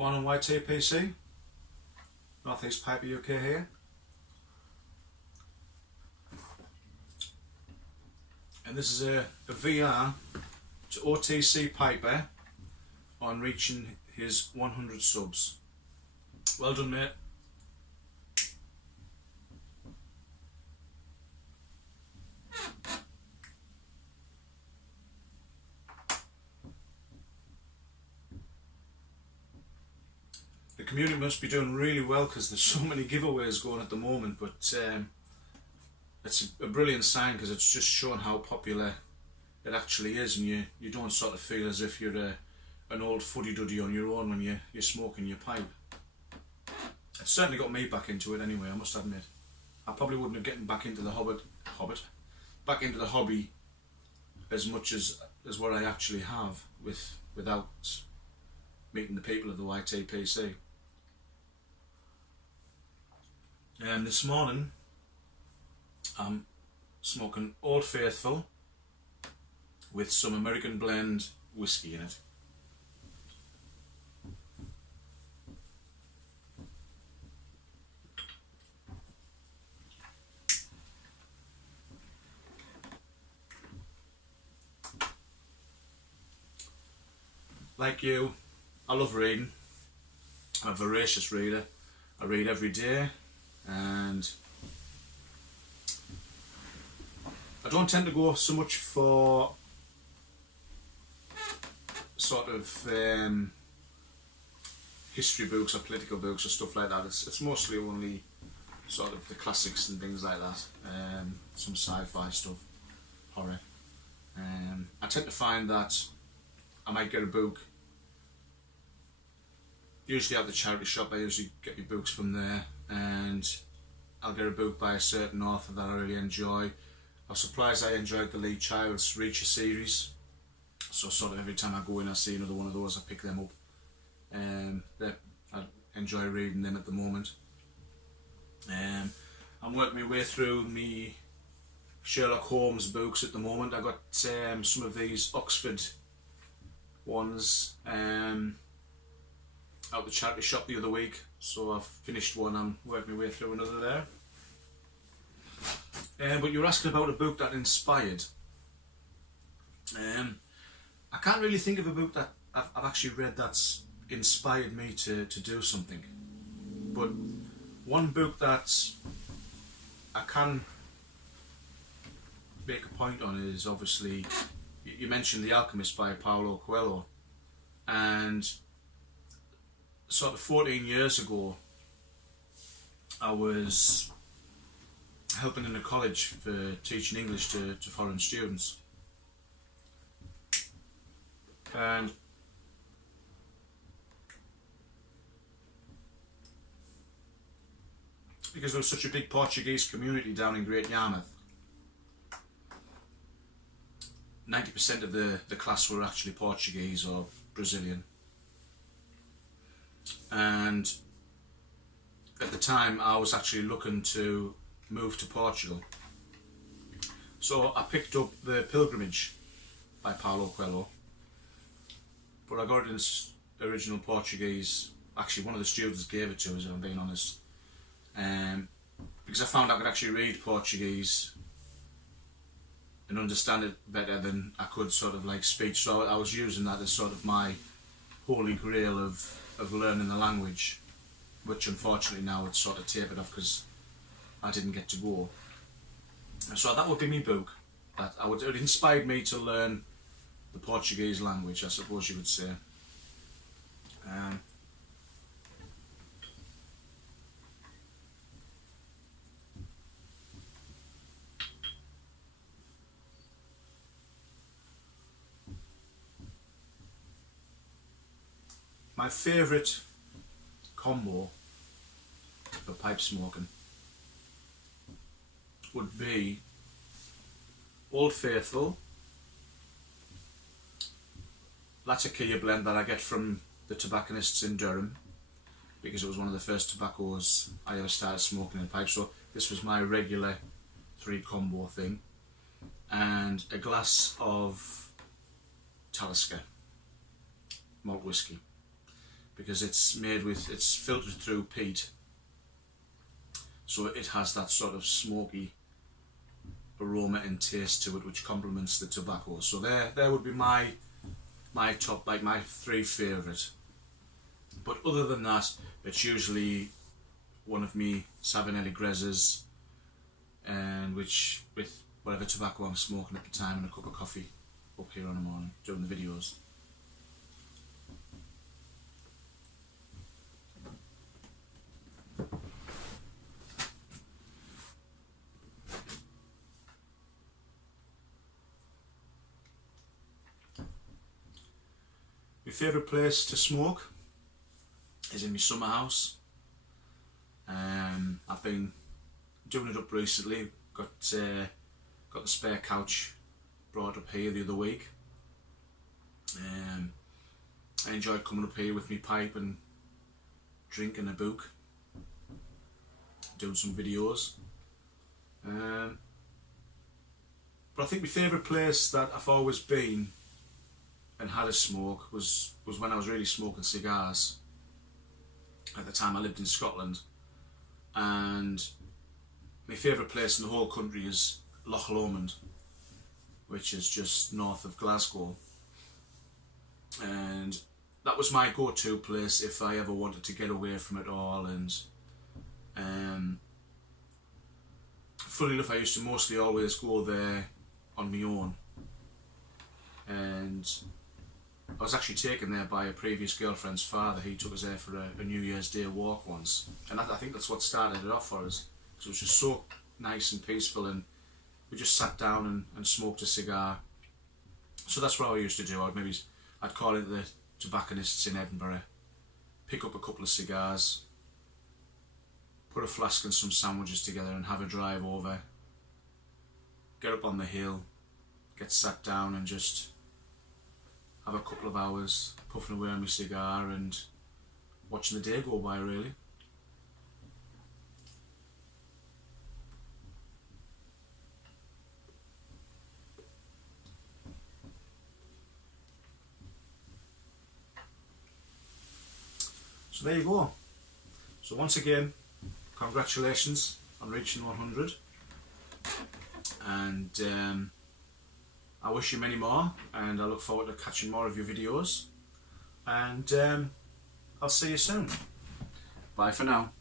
Morning YTPC, North East Piper UK here. And this is a VR to OTC Piper on reaching his 100 subs. Well done, mate. The community must be doing really well because there's so many giveaways going at the moment, but it's a brilliant sign because it's just showing how popular it actually is, and you don't sort of feel as if you're an old fuddy-duddy on your own when you're smoking your pipe. It's certainly got me back into it anyway, I must admit. I probably wouldn't have gotten back into the back into the hobby as much as what I actually have without meeting the people of the YTPC. And this morning I'm smoking Old Faithful with some American blend whiskey in it. Like you, I love reading. I'm a voracious reader. I read every day, and I don't tend to go so much for sort of history books or political books or stuff like that. It's mostly only sort of the classics and things like that, some sci-fi stuff, horror. I tend to find that I might get a book, usually at the charity shop. I usually get my books from there, and I'll get a book by a certain author that I really enjoy. I was surprised I enjoyed the Lee Child's Reacher series, so sort of every time I go in I see another one of those, I pick them up. I enjoy reading them at the moment. I'm working my way through me Sherlock Holmes books at the moment. I got some of these Oxford ones out the charity shop the other week, so I've finished one, I'm working my way through another there. But you were asking about a book that inspired. I can't really think of a book that I've actually read that's inspired me to do something, but one book that I can make a point on is obviously, you mentioned The Alchemist by Paulo Coelho, and sort of 14 years ago I was helping in a college for teaching English to foreign students, and because there was such a big Portuguese community down in Great Yarmouth, 90% of the class were actually Portuguese or Brazilian. And at the time I was actually looking to move to Portugal, so I picked up The Pilgrimage by Paulo Coelho, but I got it in its original Portuguese. Actually, one of the students gave it to us, if I'm being honest, because I found I could actually read Portuguese and understand it better than I could sort of like speech. So I was using that as sort of my holy grail of learning the language, which unfortunately now it's sort of tapered off because I didn't get to go. And so that would be my book. It inspired me to learn the Portuguese language, I suppose you would say. My favourite combo for pipe smoking would be Old Faithful, Latakia blend that I get from the tobacconists in Durham, because it was one of the first tobaccos I ever started smoking in pipe, so this was my regular 3 combo thing, and a glass of Talisker malt whiskey, because it's filtered through peat, so it has that sort of smoky aroma and taste to it, which complements the tobacco. So there would be my top, like my 3 favourite. But other than that, it's usually one of me Savinelli Grezes, and which with whatever tobacco I'm smoking at the time, and a cup of coffee up here on the morning doing the videos. My favourite place to smoke is in my summer house. I've been doing it up recently. Got the spare couch brought up here the other week. I enjoyed coming up here with my pipe and drinking a book, doing some videos. But I think my favourite place that I've always been and had a smoke was when I was really smoking cigars. At the time I lived in Scotland, and my favourite place in the whole country is Loch Lomond, which is just north of Glasgow, and that was my go-to place if I ever wanted to get away from it all. And funny enough, I used to mostly always go there on my own, and I was actually taken there by a previous girlfriend's father. He took us there for a New Year's Day walk once, and I think that's what started it off for us, because it was just so nice and peaceful, and we just sat down and smoked a cigar. So that's what I used to do. I'd call into the tobacconists in Edinburgh, pick up a couple of cigars, put a flask and some sandwiches together, and have a drive over, get up on the hill, get sat down and just have a couple of hours puffing away on my cigar and watching the day go by, really. So there you go. So once again, congratulations on reaching 100, and I wish you many more, and I look forward to catching more of your videos, and I'll see you soon. Bye for now.